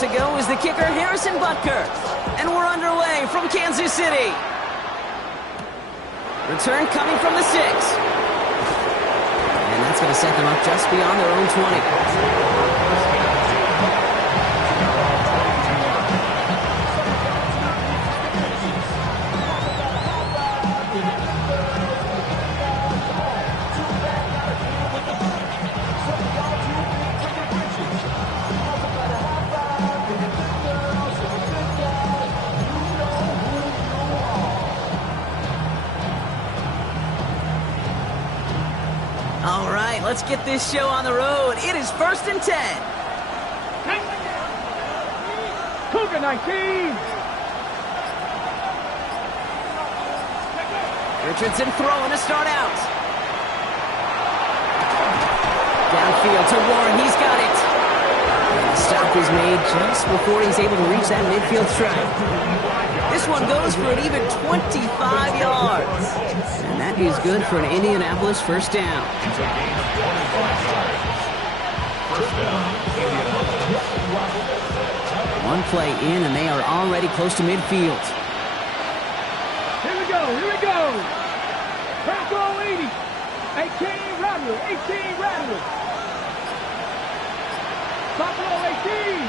to go is the kicker, Harrison Butker. And we're underway from Kansas City. Return coming from the 6. And that's going to set them up just beyond their own 20. All right, let's get this show on the road. It is 1st and 10. Cougar 19. Richardson throwing to start out. Downfield to Warren, he's got it. And the stop is made just before he's able to reach that midfield strike. This one goes for an even 25 yards. And that is good for an Indianapolis first down. One play in, and they are already close to midfield. Here we go, here we go. Franco 80. 18 Rattler, 18 Rattler. Buffalo 18.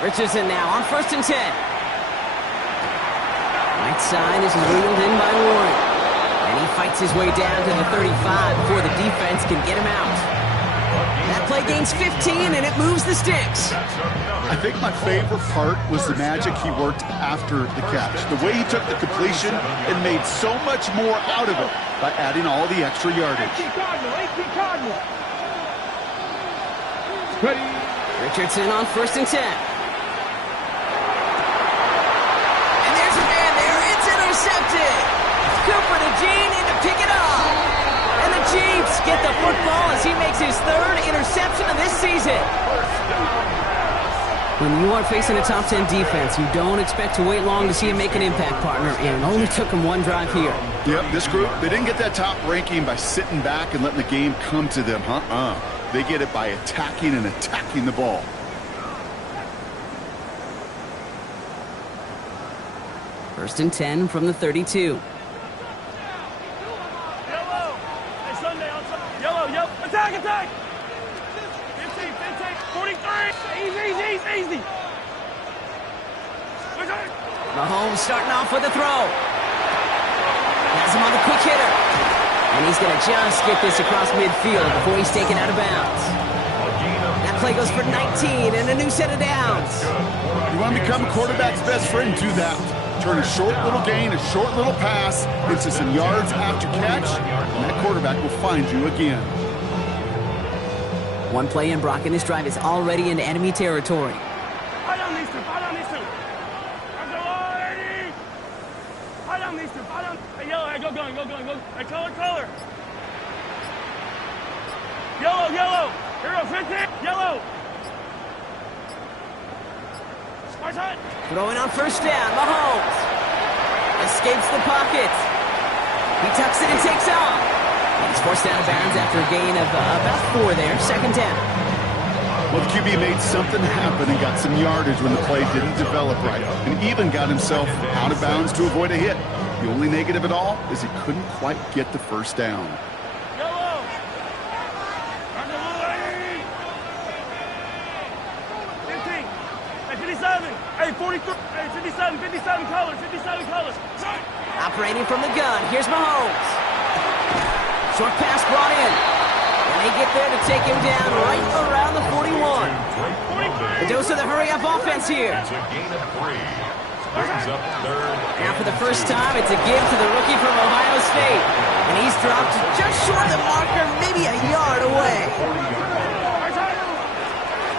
Richardson now on 1st and 10. Right side, this is wheeled in by Warren. And he fights his way down to the 35 before the defense can get him out. That play gains 15, and it moves the sticks. I think my favorite part was the magic he worked after the catch. The way he took the completion and made so much more out of it by adding all the extra yardage. 18 Cardinal, 18 Cardinal. Ready. Richardson on 1st and 10. And there's a man there. It's intercepted. Cooper to Gene in to pick it up. And the Chiefs get the football as he makes his 3rd interception of this season. When you are facing a top 10 defense, you don't expect to wait long to see him make an impact, partner, and it only took him one drive here. Yep, this group, they didn't get that top ranking by sitting back and letting the game come to them. They get it by attacking and attacking the ball. First and 10 from the 32. Yellow, attack! 15, 43, easy. Mahomes starting off with a throw. Has him on the quick hitter. And he's going to just get this across midfield before he's taken out of bounds. That play goes for 19 and a new set of downs. You want to become a quarterback's best friend, do that. Turn a short little gain, a short little pass into some yards after catch, and that quarterback will find you again. One play in, Brock, and this drive is already into enemy territory. Fight on these two. Fight on these two. Hey, yellow, hey, go. Hey, color. Yellow. Here, 15. Yellow. Squash hut. Throwing on 1st down, Mahomes. Escapes the pocket. He tucks it and takes off. He's forced out of bounds after a gain of about 4 there. 2nd down. Well, the QB made something happen and got some yardage when the play didn't develop right, and even got himself out of bounds to avoid a hit. The only negative at all is he couldn't quite get the 1st down. Yellow. 15. Hey, 57. Hey, 43. Hey, 57 colors. Operating from the gun. Here's Mahomes. Short pass brought in. And they get there to take him down right around the 41. A dose of the hurry-up offense here. Now for the first time, it's a give to the rookie from Ohio State. And he's dropped just short of the marker, maybe a yard away.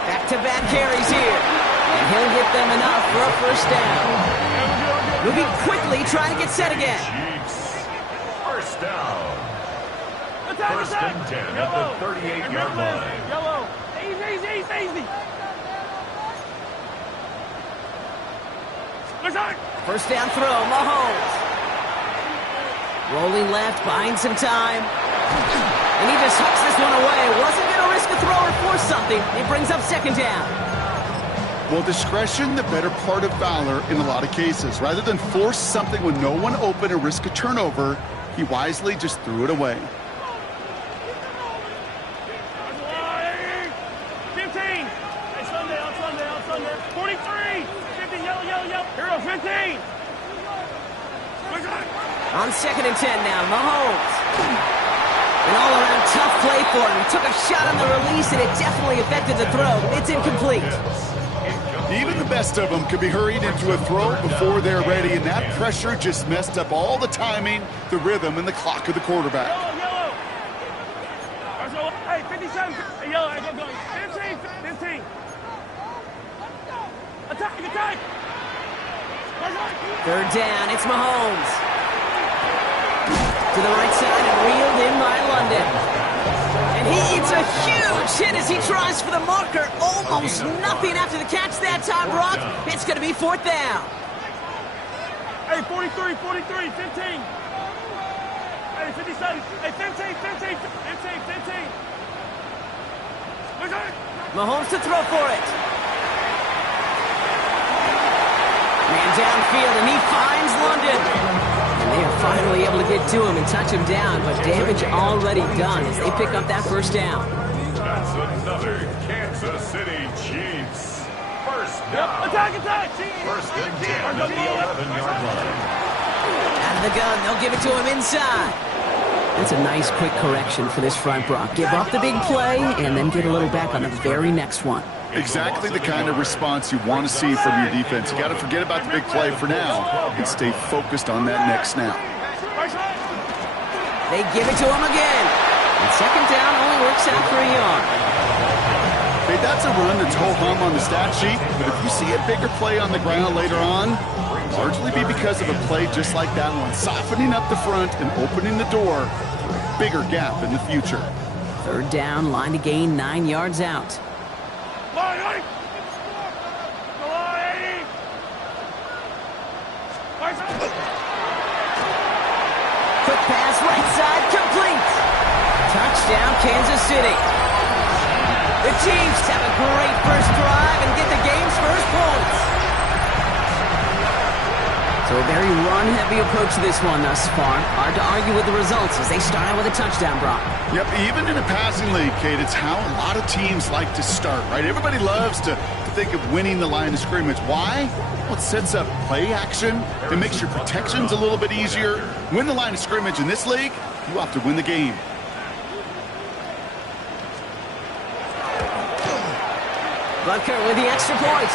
Back-to-back carries here. And he'll get them enough for a 1st down. Moving quickly, trying to get set again. First down. 1st and 10 at the 38-yard line. Yellow. Easy. 1st down throw, Mahomes. Rolling left, buying some time. And he just hooks this one away. Wasn't going to risk the throw or force something. It brings up second down. Well, discretion, the better part of valor in a lot of cases. Rather than force something when no one open or risk a turnover, he wisely just threw it away. 15. Hey, Sunday, on Sunday, on Sunday. 43. 50, yellow. Hero, 15. On 2nd and 10 now, Mahomes. An all-around tough play for him. He took a shot on the release, and it definitely affected the throw. It's incomplete. Even the best of them could be hurried into a throw before they're ready, and that pressure just messed up all the timing, the rhythm, and the clock of the quarterback. Yellow. Hey, 57. Hey, yellow, I go. 15. Attack. 3rd down, it's Mahomes. To the right side and reeled in by London. And he eats a huge hit as he tries for the marker. Almost nothing after the catch that time, Brock. It's going to be 4th down. Hey, 43, 15. Hey, 57. Hey, 15. Mahomes to throw for it. Man downfield, and he finds London. And they are finally able to get to him and touch him down, but damage already done as they pick up that 1st down. That's another Kansas City Chiefs. 1st down. Attack. 1st and 10 at the 11-yard line. Out of the gun, they'll give it to him inside. That's a nice quick correction for this front, Brock. Give up the big play and then get a little back on the very next one. Exactly the kind of response you want to see from your defense. You got to forget about the big play for now and stay focused on that next snap. They give it to him again. And 2nd down only works out for a yard. Hey, that's a run that's ho-hum on the stat sheet, but if you see a bigger play on the ground later on, largely be because of a play just like that one, softening up the front and opening the door for a bigger gap in the future. 3rd down, line to gain 9 yards out. Quick pass, right side, complete. Touchdown, Kansas City. The Chiefs have a great first drive and get the game's first points. So a very run-heavy approach to this one thus far. Hard to argue with the results as they start out with a touchdown, Brock. Yep, even in a passing league, Kate, it's how a lot of teams like to start, right? Everybody loves to think of winning the line of scrimmage. Why? Well, it sets up play action. It makes your protections a little bit easier. Win the line of scrimmage in this league, you have to win the game. Butker with the extra point.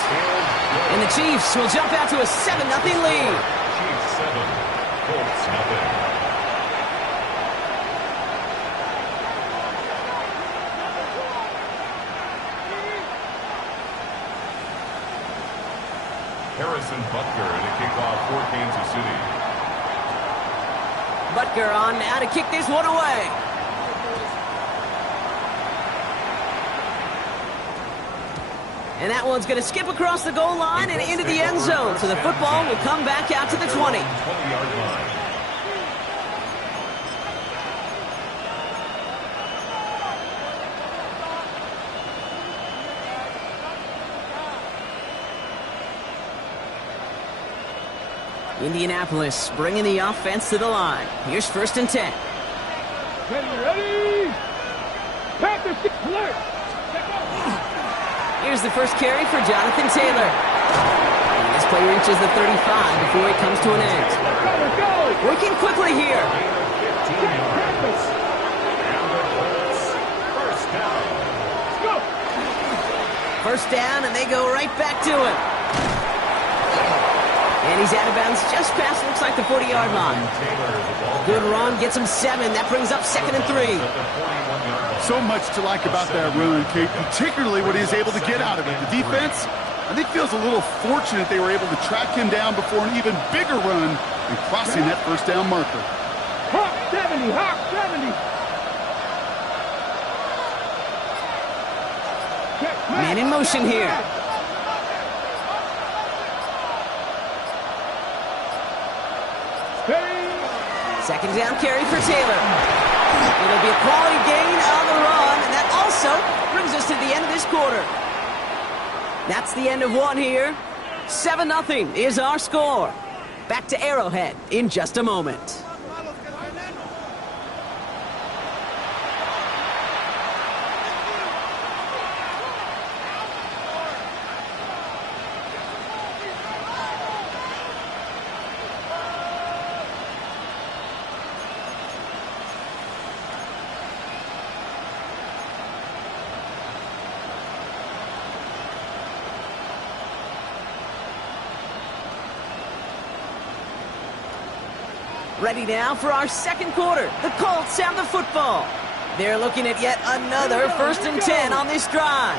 And the Chiefs will jump out to a 7-0 lead. Chiefs 7, Colts nothing. Harrison Butker to kick off for Kansas City. Butker on now to kick this one away. And that one's going to skip across the goal line and into the end zone. So the football will come back out to the 20. 20-yard line. Indianapolis bringing the offense to the line. Here's 1st and 10. Ready. Packers, alert. Here's the first carry for Jonathan Taylor. And this play reaches the 35 before it comes to an end. Working quickly here. First down, and they go right back to him. And he's out of bounds just past, looks like, the 40-yard line. Good run, gets him 7. That brings up 2nd and 3. So much to like about that run, Kate, particularly what he was able to get out of it. The defense, I think, feels a little fortunate they were able to track him down before an even bigger run and crossing that 1st down marker. Hawk 70, Hawk 70. Man in motion here. Second down carry for Taylor. It'll be a quality gain on the run, and that also so. Brings us to the end of this quarter. That's the end of one here. 7-0 is our score. Back to Arrowhead in just a moment. Ready now for our second quarter. The Colts have the football. They're looking at yet another 1st and 10 on this drive.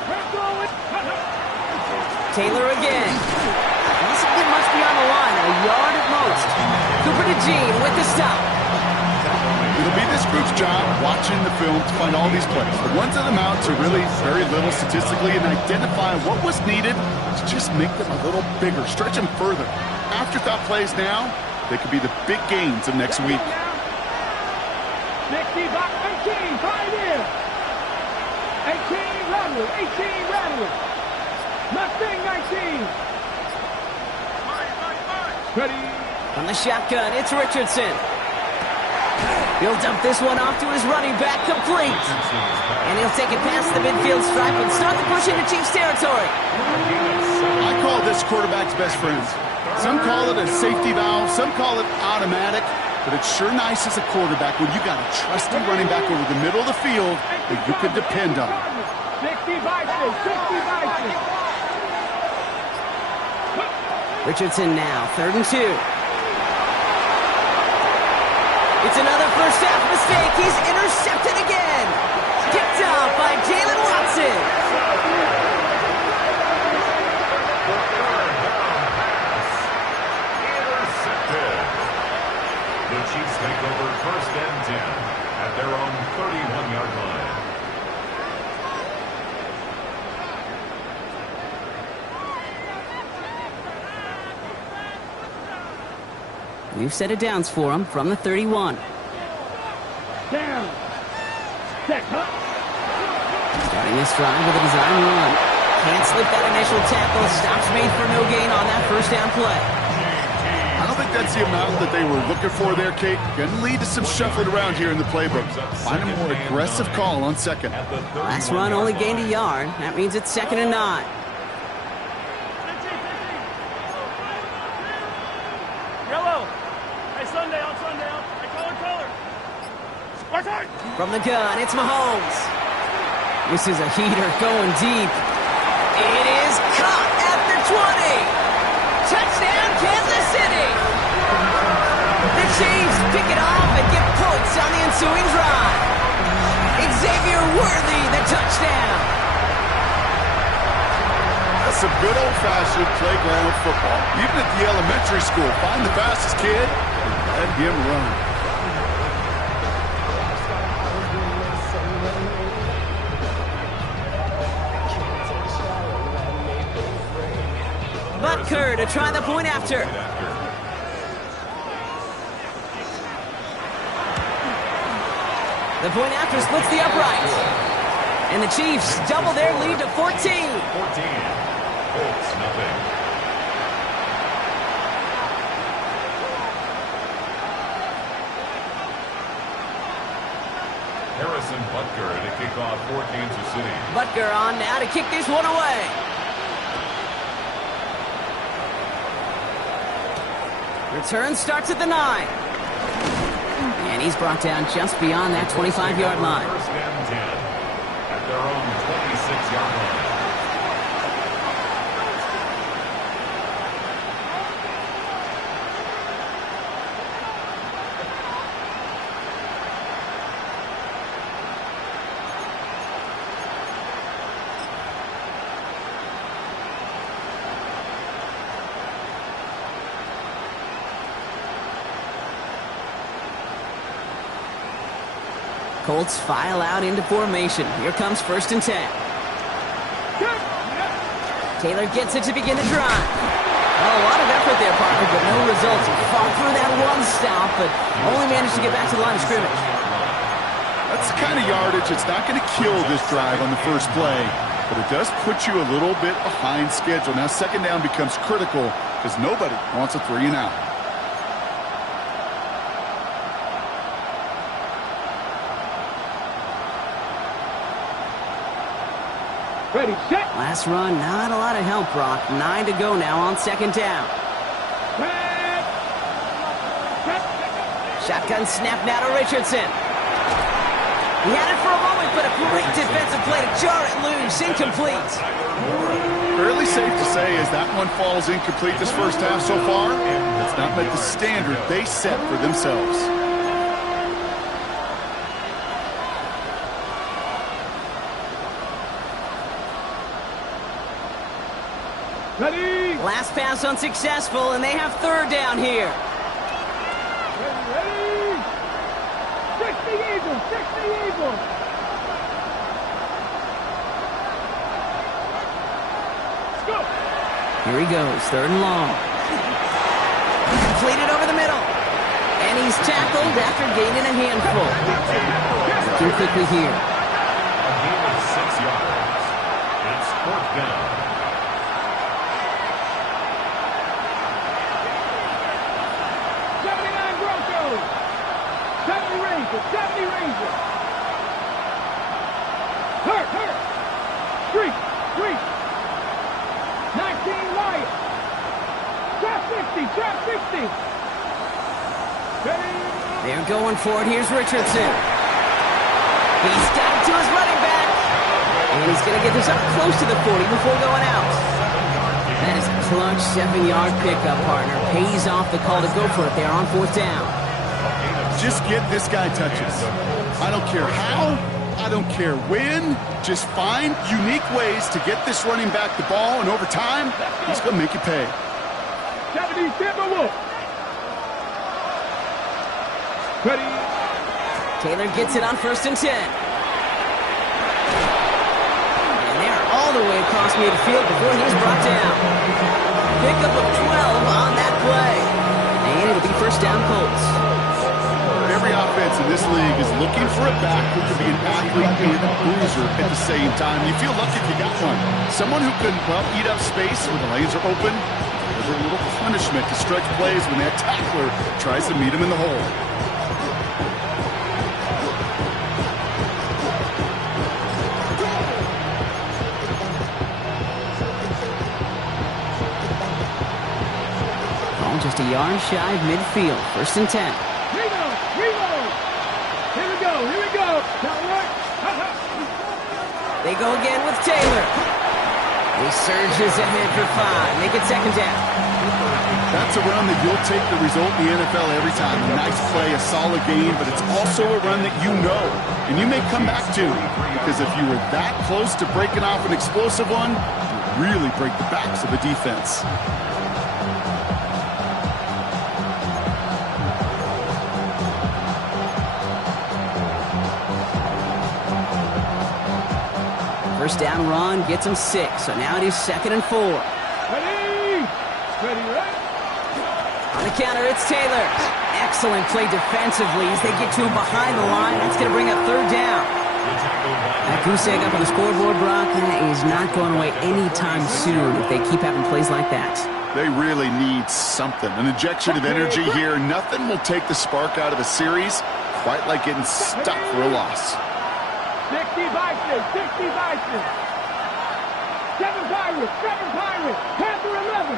Taylor again. Doesn't get much beyond the line, a yard at most. Cooper to Jean with the stop. It'll be this group's job watching the film to find all these plays. The ones that amount to really very little statistically and identify what was needed to just make them a little bigger, stretch them further. Afterthought plays now, they could be the big gains of next week. 60 back, 18, 5 in. 18, Rattler, 18, Rattler. Mustang, 19. Ready. From the shotgun, it's Richardson. He'll dump this one off to his running back, complete. And he'll take it past the midfield stripe and start the push into Chiefs territory. I call this quarterback's best friend. Some call it a safety valve, some call it automatic, but it's sure nice as a quarterback when you got a trusty running back over the middle of the field that you can depend on. 60 bicycle, 60 bicycle. Richardson now, 3rd and 2. It's another first half mistake. He's intercepted again. Picked off by Jalen Watson. The Chiefs take over 1st and 10 at their own 31-yard line. We've set it downs for him from the 31. Down. Set, huh? Starting this drive with a design run. Can't slip that initial tackle. Stops made for no gain on that 1st down play. I don't think that's the amount that they were looking for there, Kate. Going to lead to some shuffling around here in the playbook. Find a more aggressive call on 2nd. Last run only gained a yard. That means it's 2nd and 9. Yellow. Hey, Sunday on. Hey, color. From the gun, it's Mahomes. This is a heater going deep. It is caught at the 20. Touchdown, Kansas City. The Chiefs pick it off and get points on the ensuing drive. Xavier Worthy, the touchdown. That's some good old-fashioned playground football. Even at the elementary school, find the fastest kid and let him run. Butker to try the point after. The point after splits the uprights. And the Chiefs double their lead to 14. 14. Colts, nothing. Harrison Butker to kick off for Kansas City. Butker on now to kick this one away. Return starts at the 9. And he's brought down just beyond that 25-yard line. 1st and 10 at their own 26-yard line. Colts file out into formation. Here comes 1st and 10. Taylor gets it to begin the drive. Well, a lot of effort there, partner, but no results. He fought through that one stop, but only managed to get back to the line of scrimmage. That's the kind of yardage it's not going to kill this drive on the first play, but it does put you a little bit behind schedule. Now second down becomes critical because nobody wants a 3-and-out. Ready, set. Last run, not a lot of help, Brock. 9 to go now on second down. Shotgun snap now to Richardson. He had it for a moment, but a great defensive play to jar it loose. Incomplete. Fairly safe to say as that one falls incomplete this first half so far, it's not met the standard they set for themselves. Ready. Last pass unsuccessful, and they have third down here. Ready. 60 Eagles. 60 Eagles. Let's go. Here he goes, third and long. Completed over the middle. And he's tackled after gaining a handful. Looking quickly here. A gain of 6 yards. It's fourth down. Hurt. Street. 19 Lions. Trap 60. Ready. They're going for it. Here's Richardson. He's got it to his running back. And he's going to get this up close to the 40 before going out. That is a clutch 7-yard pickup, partner. Pays off the call to go for it there on fourth down. Just get this guy touches. I don't care how, I don't care when. Just find unique ways to get this running back the ball, and over time, he's going to make you pay. 70 Timberwolves. Ready. Taylor gets it on 1st and 10. And they're all the way across midfield before he's brought down. Pickup of 12 on that play. And it'll be first down Colts. Every offense in this league is looking for a back who can be an athlete and a bruiser at the same time. You feel lucky if you got one. Someone who can, well, eat up space when the lanes are open. Deliver a little punishment to stretch plays when that tackler tries to meet him in the hole. Ball just a yard shy of midfield. 1st and 10. Reload. Here we go. Now what? They go again with Taylor. He surges ahead for 5. Make it second down. That's a run that you'll take the result in the NFL every time. A nice play, a solid game, but it's also a run that you know, and you may come back to, because if you were that close to breaking off an explosive one, you really break the backs of a defense. First down run gets him 6, so now it is 2nd and 4. Ready. On the counter, it's Taylor. Excellent play defensively as they get to him behind the line. That's going to bring up third down. That goose egg up on the scoreboard, Brock, that is not going away anytime soon if they keep having plays like that. They really need something, an injection of energy here. Nothing will take the spark out of a series quite like getting stuck for a loss. 60 Vices. 7 Pirates. Panther 11.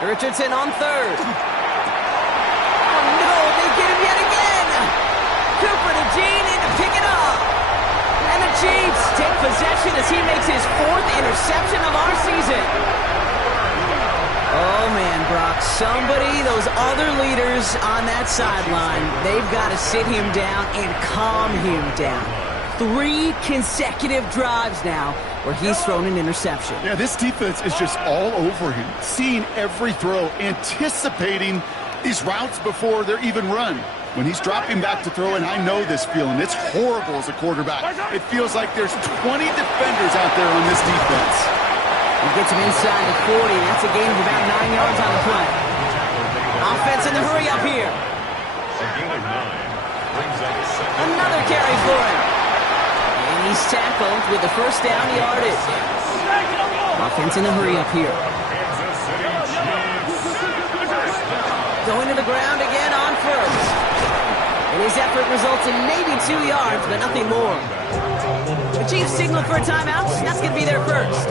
Richardson on third. Oh, no, they get him yet again. Cooper to Gene in to pick it up. And the Chiefs take possession as he makes his 4th interception of our season. Oh, man, Brock, those other leaders on that sideline, they've got to sit him down and calm him down. 3 consecutive drives now where he's thrown an interception. Yeah, this defense is just all over him, seeing every throw, anticipating these routes before they're even run. When he's dropping back to throw, and I know this feeling, it's horrible as a quarterback. It feels like there's 20 defenders out there on this defense. He gets him inside the 40. That's a gain of about 9 yards on the play. defense in the hurry up here. A gain of 9 brings up second. Another carry for him. And he's tackled with the first down yardage. Offense in the hurry up here. Kansas City Chiefs. Going to the ground again on first. And his effort results in maybe 2 yards, but nothing more. The Chiefs signal for a timeout. That's going to be their first.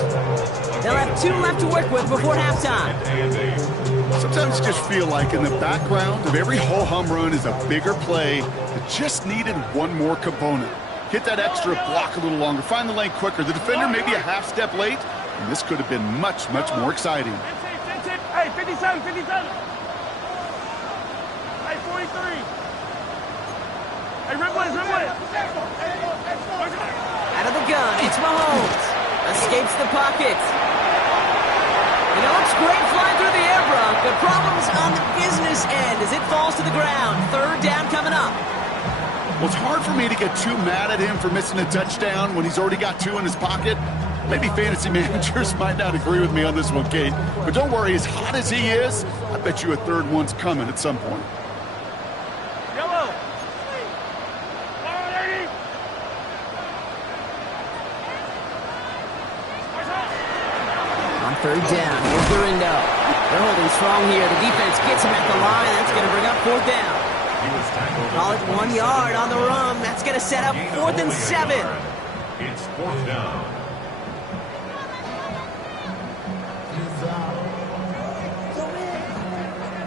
They'll have 2 left to work with before halftime. Sometimes you just feel like in the background of every ho-hum run is a bigger play that just needed one more component. Hit that extra block a little longer, find the lane quicker. The defender maybe a half step late, and this could have been much, much more exciting. Hey, 57, 57. Hey, 43. Hey, ripple it. Out of the gun, it's Mahomes. Escapes the pocket. You know, it's great flying through the air, Brock, but problems on the business end as it falls to the ground. Third down coming up. Well, it's hard for me to get too mad at him for missing a touchdown when he's already got 2 in his pocket. Maybe fantasy managers might not agree with me on this one, Kate. But don't worry, as hot as he is, I bet you a third one's coming at some point. Yellow. On third down, here's Gurindo. They're holding strong here. The defense gets him at the line. That's going to bring up 4th down. He was tackled. Call it 1 yard on the run. That's going to set up 4th and 7. It's 4th down.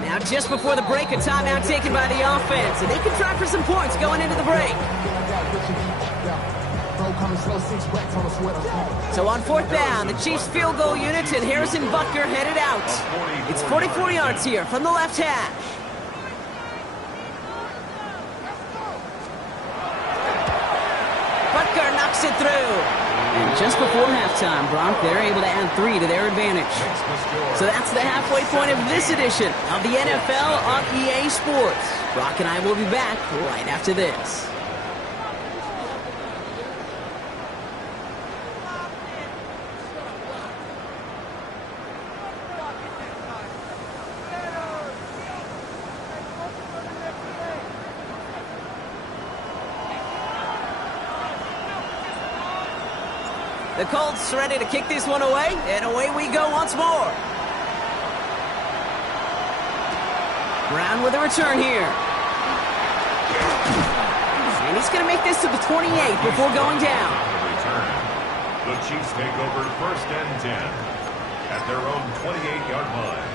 Now, just before the break, a timeout taken by the offense, and they can try for some points going into the break. So on 4th down, the Chiefs field goal unit and Harrison Butker headed out. It's 44 yards here from the left hash. Butker knocks it through. And just before halftime, Bronk, they're able to add 3 to their advantage. So that's the halfway point of this edition of the NFL on EA Sports. Brock and I will be back right after this. The Colts ready to kick this one away, and away we go once more. Brown with a return here. And he's going to make this to the 28 before going down. The Chiefs take over 1st and 10 at their own 28-yard line.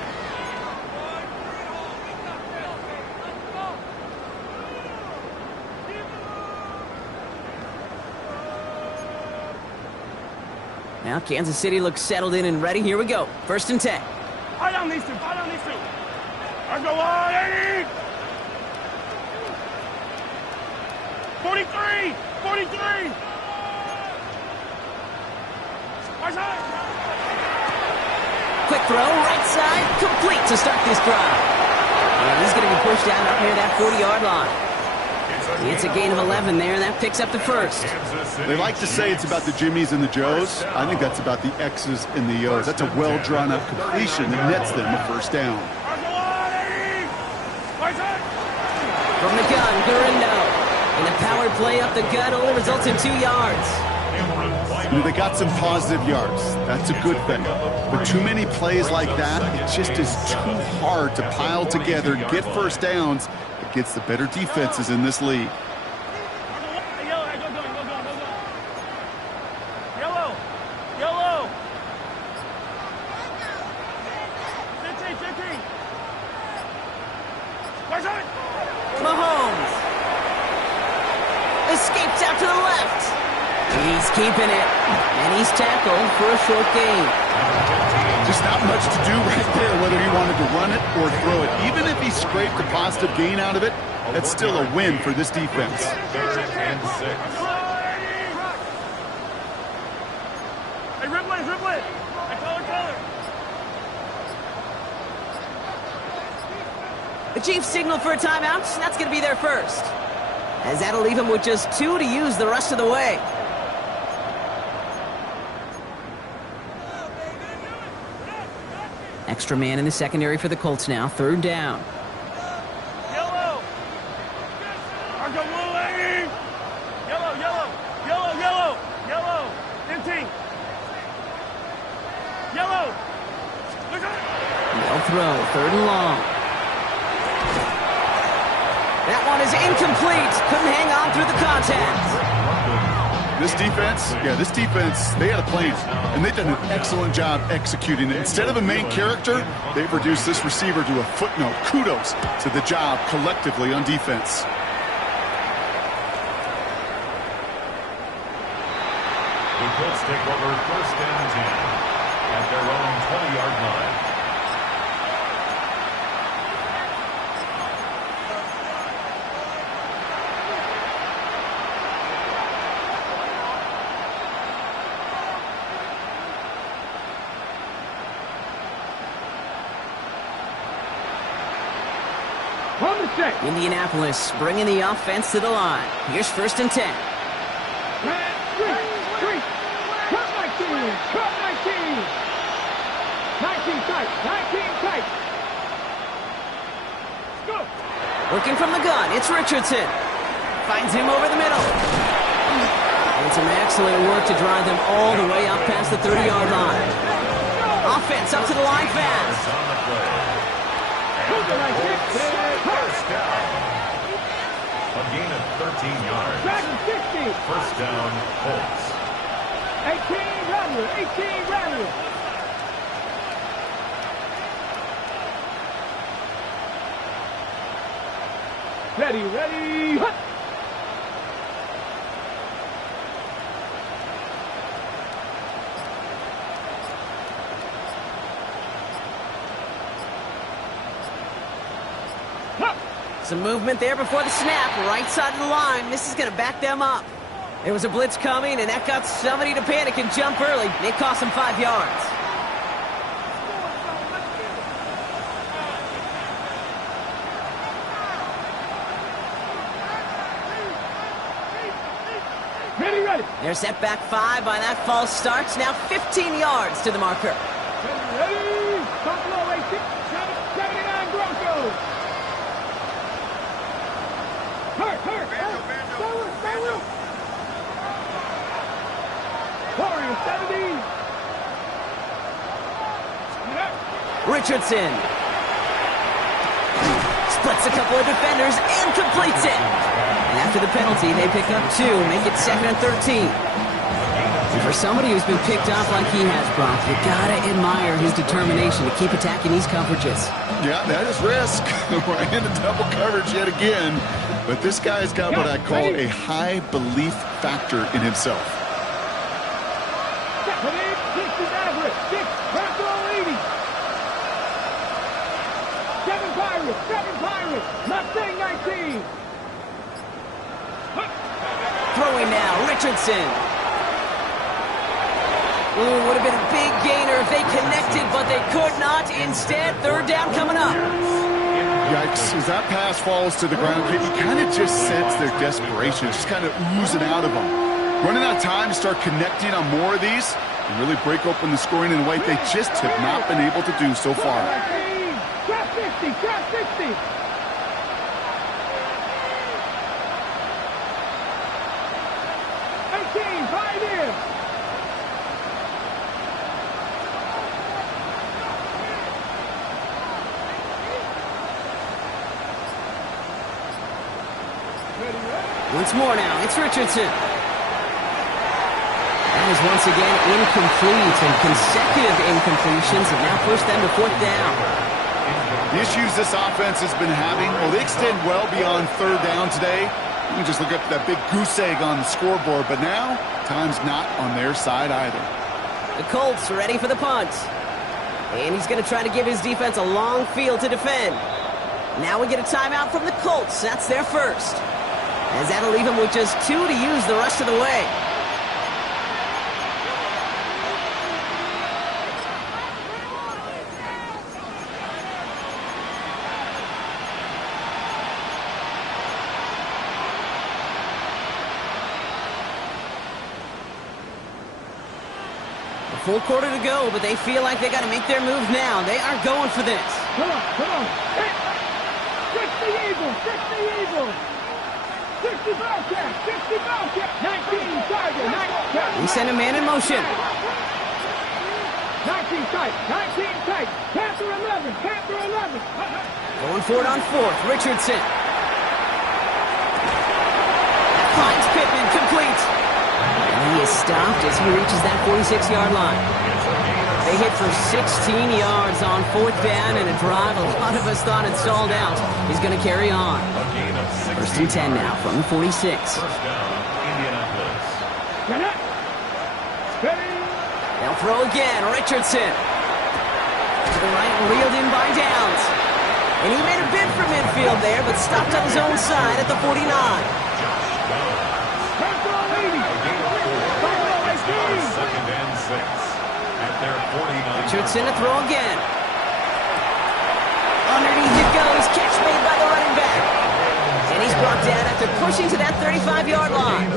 Now Kansas City looks settled in and ready. Here we go. 1st and 10. I don't need to. Let's go on, 80. 43. Quick throw, right side, complete to start this drive. And he's going to be pushed out up near that 40-yard line. It's a gain of 11 there, and that picks up the first. They like to say it's about the Jimmies and the Joes. I think that's about the X's and the O's. That's a well-drawn-up completion that nets them a 1st down. From the gun, Gurindo. And the power play up the gut only results in 2 yards. You know, they got some positive yards. That's a good thing. But too many plays like that, it just is too hard to pile together, get 1st downs against the better defenses in this league. Yellow. Mahomes escapes out to the left. He's keeping it, and he's tackled for a short gain. Just not much to do right there, whether he wanted to run it or throw it. Even if he scraped a positive gain out of it, that's still a win for this defense. 3rd and 6. Hey, ripple it. Hey, color. The Chiefs signal for a timeout. That's going to be their first, as that'll leave them with just 2 to use the rest of the way. Extra man in the secondary for the Colts now. 3rd down. throw. 3rd and long. That one is incomplete. Couldn't hang on through the contact. This defense, they had a plan, and they've done an excellent job executing it. Instead of a main character, they've reduced this receiver to a footnote. Kudos to the job collectively on defense. The Colts take over 1st and 10 at their own 20-yard line. Indianapolis bringing the offense to the line. Here's 1st and 10. Cut 19. 19 tight. 19 tight. Go. Working from the gun, it's Richardson. Finds him over the middle. And some excellent work to drive them all the way up past the 30-yard line. Offense up to the line fast. First down. A gain of 13 yards. 1st down, Colts. 18 Rattler. Ready, hut. Some movement there before the snap, right side of the line. This is going to back them up. There was a blitz coming, and that got somebody to panic and jump early. It cost them 5 yards. Ready. They're set back 5 by that false start. Now 15 yards to the marker. Ready. Buffalo 79 Broncos. Hurt. Warriors 70. Richardson splits a couple of defenders and completes it. And after the penalty, they pick up 2, make it 2nd and 13. And for somebody who's been picked off like he has, Brock, you gotta admire his determination to keep attacking these coverages. Yeah, that is risk. We're into double coverage yet again. But this guy's got what I call a high belief factor in himself. 6 average. 6 Bronco 80. 7 Pirates. Mustang 19. Throwing now, Richardson. Ooh, would have been a big gainer if they connected, but they could not. Instead, 3rd down coming up. Yikes, as that pass falls to the ground, you kind of just sense their desperation. It's just kind of oozing out of them. Running out of time to start connecting on more of these and really break open the scoring in a way they just have not been able to do so far. Trap 60. 18, 5 in. Once more now, it's Richardson. That is once again incomplete, and consecutive incompletions have now pushed them to 4th down. The issues this offense has been having, well, they extend well beyond 3rd down today. You can just look up that big goose egg on the scoreboard, but now, time's not on their side either. The Colts ready for the punt. And he's going to try to give his defense a long field to defend. Now we get a timeout from the Colts. That's their first. As that'll leave him with just 2 to use the rest of the way. A full quarter to go, but they feel like they got to make their move now. They are going for this. Come on. 60 Eagles. 60 Bobcat. 19 Tiger. We send a man in motion. 19 tight. Panther 11. Panther 11. Going for it on fourth. Richardson. Finds Pittman, complete. And he is stopped as he reaches that 46-yard line. They hit for 16 yards on fourth down, and a drive a lot of us thought had stalled out is going to carry on. First and 10 now from the 46. First down, Indianapolis. They'll throw again. Richardson. To the right, reeled in by Downs. And he made a bid for midfield there, but stopped on his own side at the 49. Second and 6 at their 49. Richardson to throw again. Underneath it goes. Catch made by the running back. And he's brought down after pushing to that 35-yard line.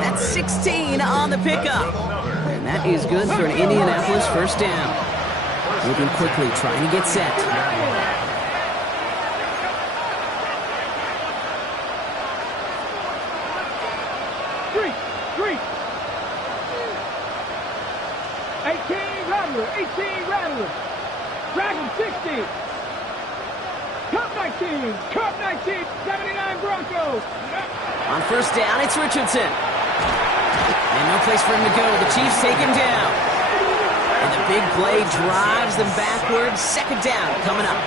That's 16 on the pickup. And that is good for an Indianapolis first down. Moving quickly, trying to get set. Three. 18 Rattler. Dragon 60. Cup 19, 79 Broncos. On first down, it's Richardson. And no place for him to go. The Chiefs take him down. And the big play drives them backwards. Second down coming up.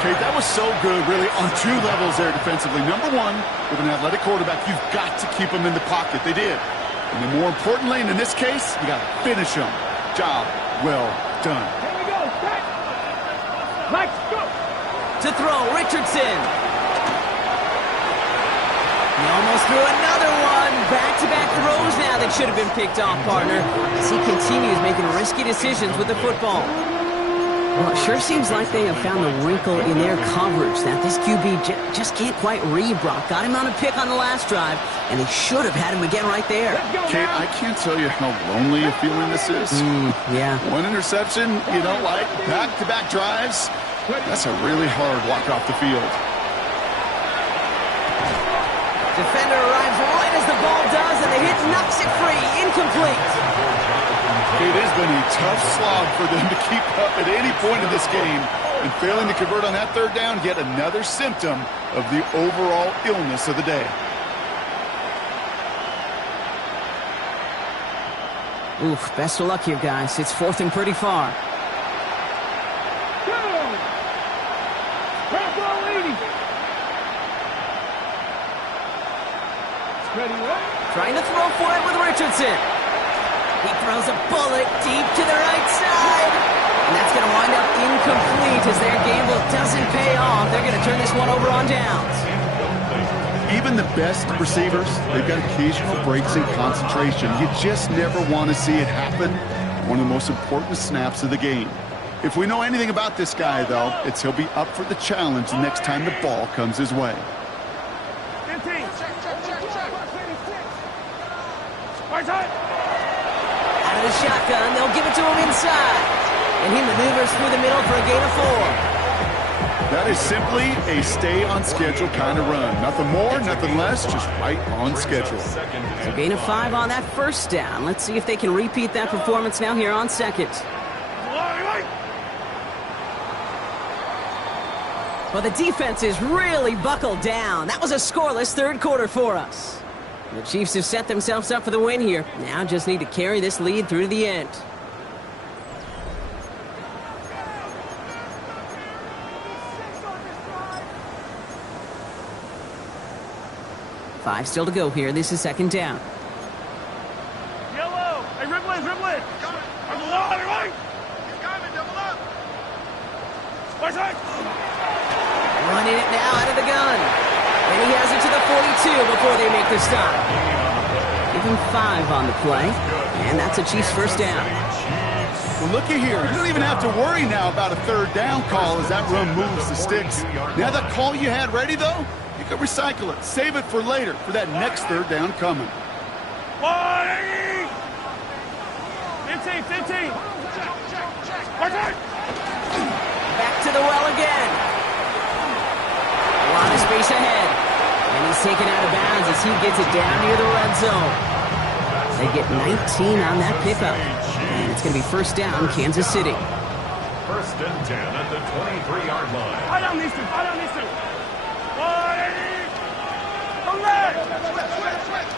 Okay, that was so good, really, on two levels there defensively. Number one, with an athletic quarterback, you've got to keep him in the pocket. They did. And then more importantly, in this case, you got to finish him. Job well done. Here we go, set. Let's go. To throw, Richardson. He almost threw another one. Back-to-back throws now that should have been picked off, partner, as he continues making risky decisions with the football. Well, it sure seems like they have found the wrinkle in their coverage that this QB just can't quite read Brock. Got him on a pick on the last drive, and they should have had him again right there. Kate, I can't tell you how lonely a feeling this is. Yeah. One interception, like back-to-back drives. That's a really hard walk off the field. Defender arrives right as the ball does, and the hit knocks it free. Incomplete. It has been a tough slog for them to keep up at any point in this game. And failing to convert on that third down, yet another symptom of the overall illness of the day. Oof, best of luck here, guys. It's fourth and pretty far. Trying to throw for it with Richardson. He throws a bullet deep to the right side. And that's going to wind up incomplete as their gamble doesn't pay off. They're going to turn this one over on downs. Even the best receivers, they've got occasional breaks in concentration. You just never want to see it happen. One of the most important snaps of the game. If we know anything about this guy, though, it's he'll be up for the challenge the next time the ball comes his way. Out of the shotgun, they'll give it to him inside. And he maneuvers through the middle for a gain of 4. That is simply a stay-on-schedule kind of run. Nothing more, nothing less, just right on schedule. So gain of 5 on that first down. Let's see if they can repeat that performance now here on second. Well, the defense is really buckled down. That was a scoreless third quarter for us. The Chiefs have set themselves up for the win here. Now just need to carry this lead through to the end. Five still to go here. This is second down. Yellow. Hey, dribble it. Right. He's coming, double up. Right. Running it now out of the gun. And he has it to the 42 before they make the stop. Give him 5 on the play. And that's a Chiefs first down. Well, looky here. You don't even have to worry now about a third down call as that run moves the sticks. Now that call you had ready, though, you can recycle it. Save it for later, for that next third down coming. 15. Back to the well again. A lot of space ahead. And he's taken out of bounds as he gets it down near the red zone. They get 19 on that pickup. And it's going to be first down, Kansas City. First and 10 at the 23-yard line. I don't need to. 180. Come back. Switch.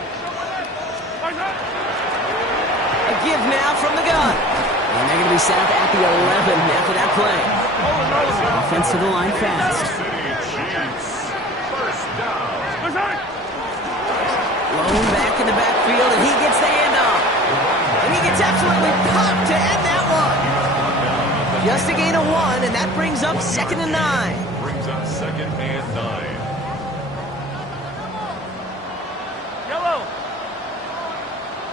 A give now from the gun. And they're going to be set up at the 11 after that play. Offense to the line fast. City Chiefs. First down. Lone back in the backfield, and he gets the handoff. And he gets absolutely popped to end that one. Just a gain of 1, and that brings up 2nd and 9. Brings up 2nd and 9. Yellow.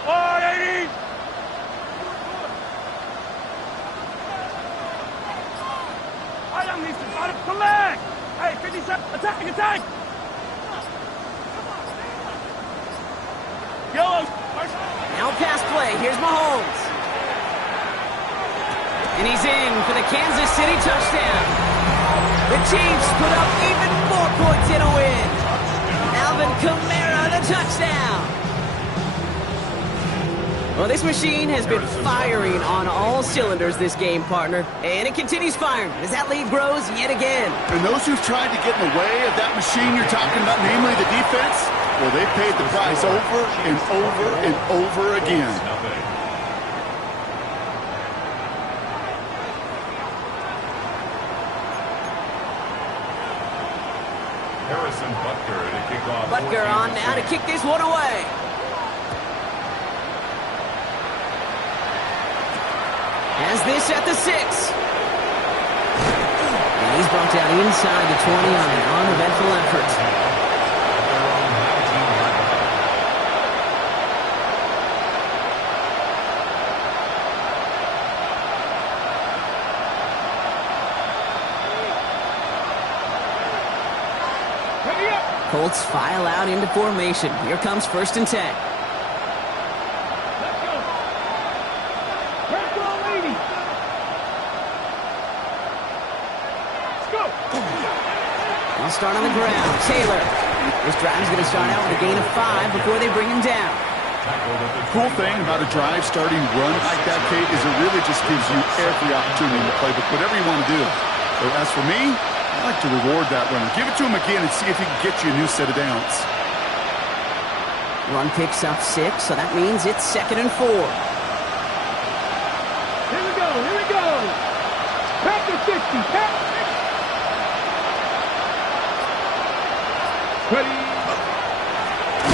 180. I don't need to. Come back. Hey, 57. Attack. Yellow. Now pass play. Here's Mahomes. And he's in for the Kansas City touchdown. The Chiefs put up even more points in a win. Alvin Kamara, the touchdown. Well, this machine has been firing on all cylinders this game, partner. And it continues firing as that lead grows yet again. And those who've tried to get in the way of that machine you're talking about, namely the defense, well, they paid the price over and over and over again. Harrison Butker to kick off. Butker on now to kick this one away. Has this at the 6. And he's brought down inside the 20 on an uneventful effort. Colts file out into formation. Here comes 1st and 10. Let's go. Let's go, lady. Let's go. They'll start on the ground. Taylor. This drive is going to start out with a gain of 5 before they bring him down. Cool thing about a drive starting run like that, Kate, is it really just gives you every opportunity in the playbook, whatever you want to do. But as for me, I like to reward that runner. Give it to him again and see if he can get you a new set of downs. Run picks up 6, so that means it's 2nd and 4. Here we go. Pack the 60. Ready.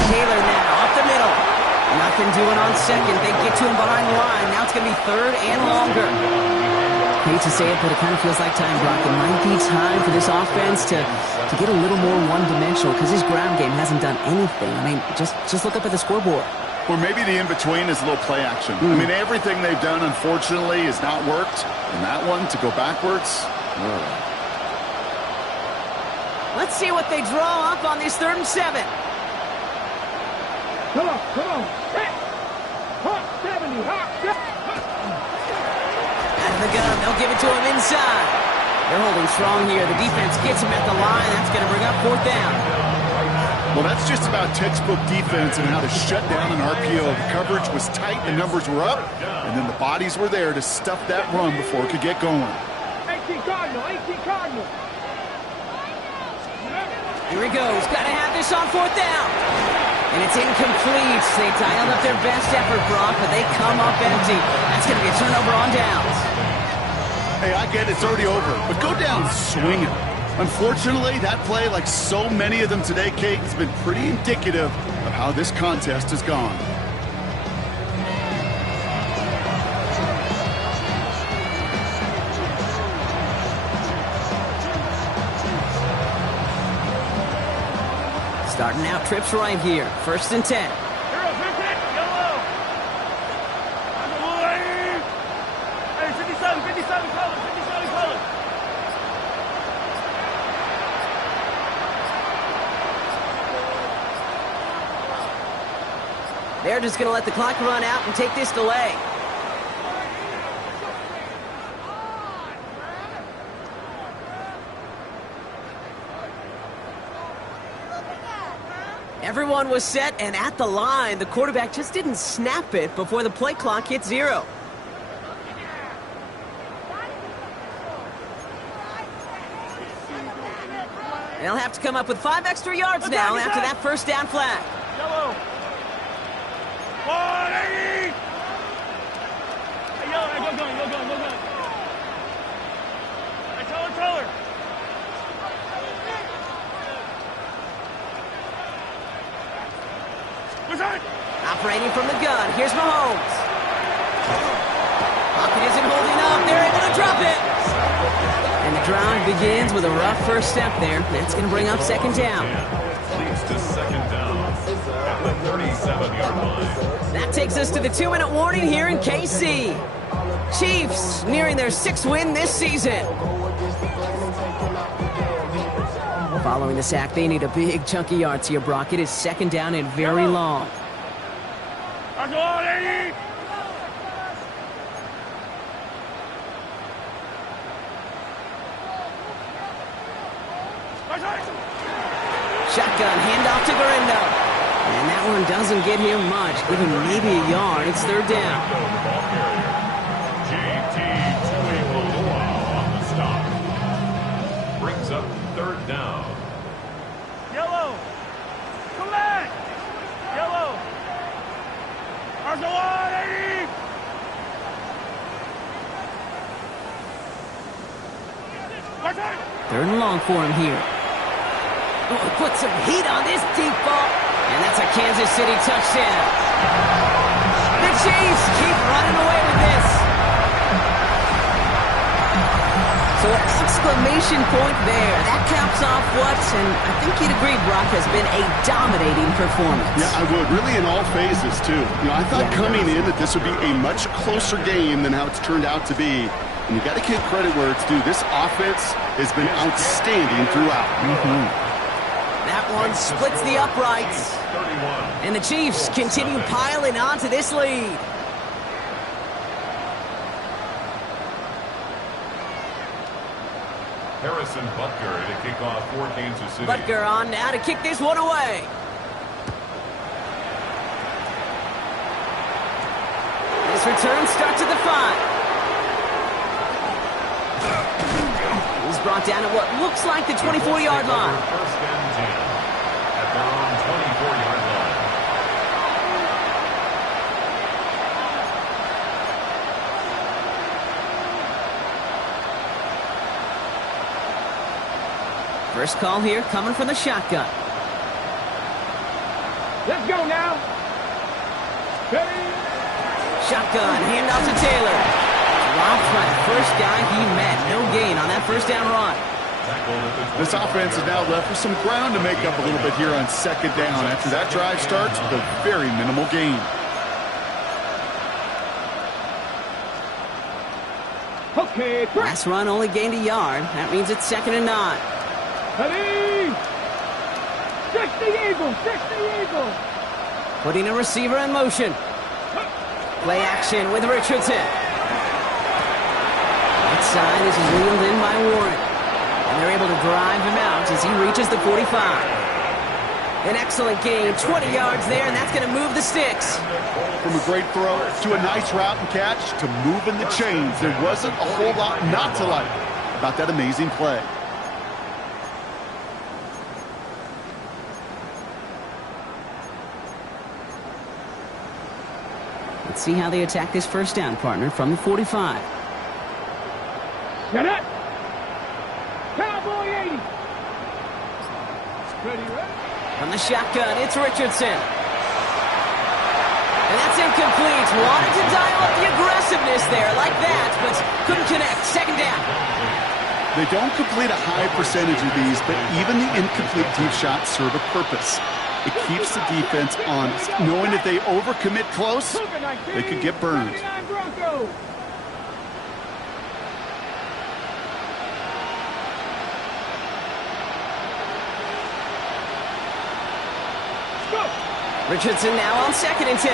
Taylor now up the middle. Nothing doing on 2nd. They get to him behind the line. Now it's going to be 3rd and longer. Hate to say it, but it kind of feels like time, Brock. It might be time for this offense to get a little more one-dimensional because his ground game hasn't done anything. I mean, just look up at the scoreboard. Or maybe the in-between is a little play action. I mean, everything they've done, unfortunately, has not worked. And that one, to go backwards, Let's see what they draw up on this 3rd and 7. Come on. Hey. Hot 70. Out of the gun, they'll give it to him inside. They're holding strong here. The defense gets him at the line. That's going to bring up 4th down. well, that's just about textbook defense and how to shut down an RPO. The coverage was tight, the numbers were up, and then the bodies were there to stuff that run before it could get going. 18 Cardinal. Here he goes. Got to have this on 4th down. And it's incomplete. They dialed up their best effort, Brock, but they come up empty. That's going to be a turnover on downs. Hey, I get it, it's already over, but go down swinging. Unfortunately, that play, like so many of them today, Kate, has been pretty indicative of how this contest has gone. Starting out trips right here. 1st and 10. Hey, 57 color. They're just going to let the clock run out and take this delay. Everyone was set and at the line. The quarterback just didn't snap it before the play clock hit 0. They'll have to come up with 5 extra yards now after that first down flag. Yellow. 180. Hey, yellow, hey, go gun. Hey, Teller. What's that? Operating from the gun, here's Mahomes. Pocket isn't holding up, they're able to drop it. And the drive begins with a rough first step there. That's going to bring up second down. Leads to second down at the 37-yard line. That takes us to the 2-minute warning here in KC. Chiefs nearing their 6th win this season. Following the sack, they need a big chunk of yards here, Brock. It is second down and very long. Shotgun, handoff to Garendo. And that one doesn't get him much. Give him maybe a yard. It's third down. on the stop. Brings up third down. Yellow. Come back. Yellow. Arsenal 180. Third and long for him here. Oh, put some heat on this deep ball. And that's a Kansas City touchdown. The Chiefs keep running away with this. So an exclamation point there. That caps off what, and I think you'd agree, Brock, has been a dominating performance. Yeah, I would. Really in all phases, too. I thought coming in that this would be a much closer game than how it's turned out to be. And you got to give credit where it's due. This offense has been outstanding throughout. That one splits the uprights. And the Chiefs continue piling on to this lead. Harrison Butker to kick off for Kansas City. Butker on now to kick this one away. This return starts at the 5. He's brought down at what looks like the 24-yard line. First and 10 at their own 24-yard line. First call here coming from the shotgun. Let's go now. Ready? Shotgun, handoff to Taylor. Dropped by the first guy he met. No gain on that first down run. This offense is now left with some ground to make up a little bit here on second down after that drive starts with a very minimal gain. Okay, Last run only gained a yard. That means it's second and 9. ready? Stretch the eagle, Putting a receiver in motion. Play action with Richardson. Right side is wheeled in by Warren. And they're able to drive him out as he reaches the 45. An excellent gain, 20 yards there, and that's going to move the sticks. From a great throw to a nice route and catch to moving the chains, there wasn't a whole lot not to like about that amazing play. Let's see how they attack this first down, partner, from the 45. Get it. Cowboy 80. Ready? From the shotgun, it's Richardson. And that's incomplete. Wanted to dial up the aggressiveness there like that, but couldn't connect. Second down. They don't complete a high percentage of these, but even the incomplete deep shots serve a purpose. It keeps the defense honest, knowing if they overcommit close, they could get burned. Richardson now on second and 10.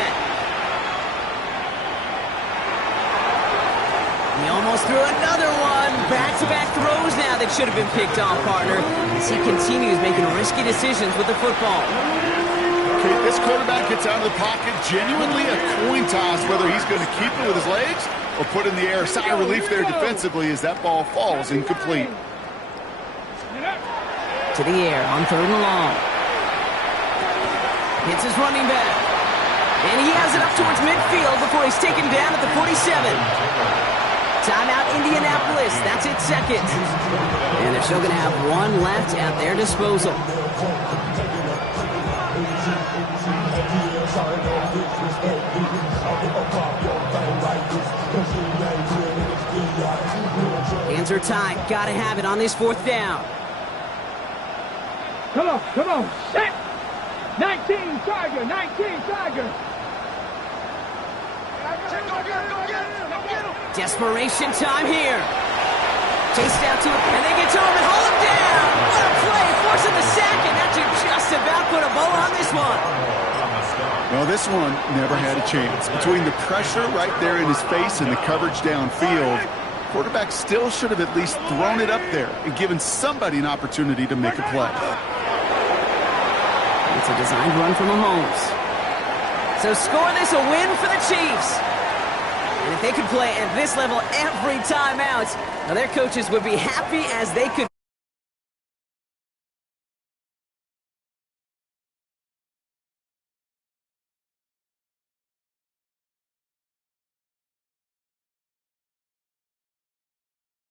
He almost threw another one. Back-to-back throws now that should have been picked off, partner, as he continues making risky decisions with the football. Okay, this quarterback gets out of the pocket, genuinely a coin toss whether he's going to keep it with his legs or put in the air. Sigh of relief there defensively as that ball falls incomplete. To the air on 3rd and long. Hits his running back. And he has it up towards midfield before he's taken down at the 47. Timeout, Indianapolis. That's its second. And they're still going to have one left at their disposal. Hands are tied. Got to have it on this 4th down. Come on, set! 19 Tiger, 19 Tiger! Go get him! Desperation time here. Chased out to him, and they get to him and haul him down. What a play, forcing the sack, and that should just about put a bow on this one. Well, this one never had a chance. Between the pressure right there in his face and the coverage downfield, quarterback still should have at least thrown it up there and given somebody an opportunity to make a play. It's a designed run from Mahomes. So score this a win for the Chiefs. And if they could play at this level every time out, now their coaches would be happy as they could.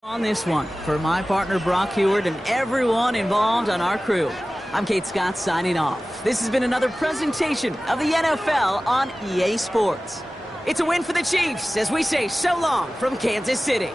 On this one, for my partner Brock Heward and everyone involved on our crew, I'm Kate Scott signing off. This has been another presentation of the NFL on EA Sports. It's a win for the Chiefs as we say so long from Kansas City.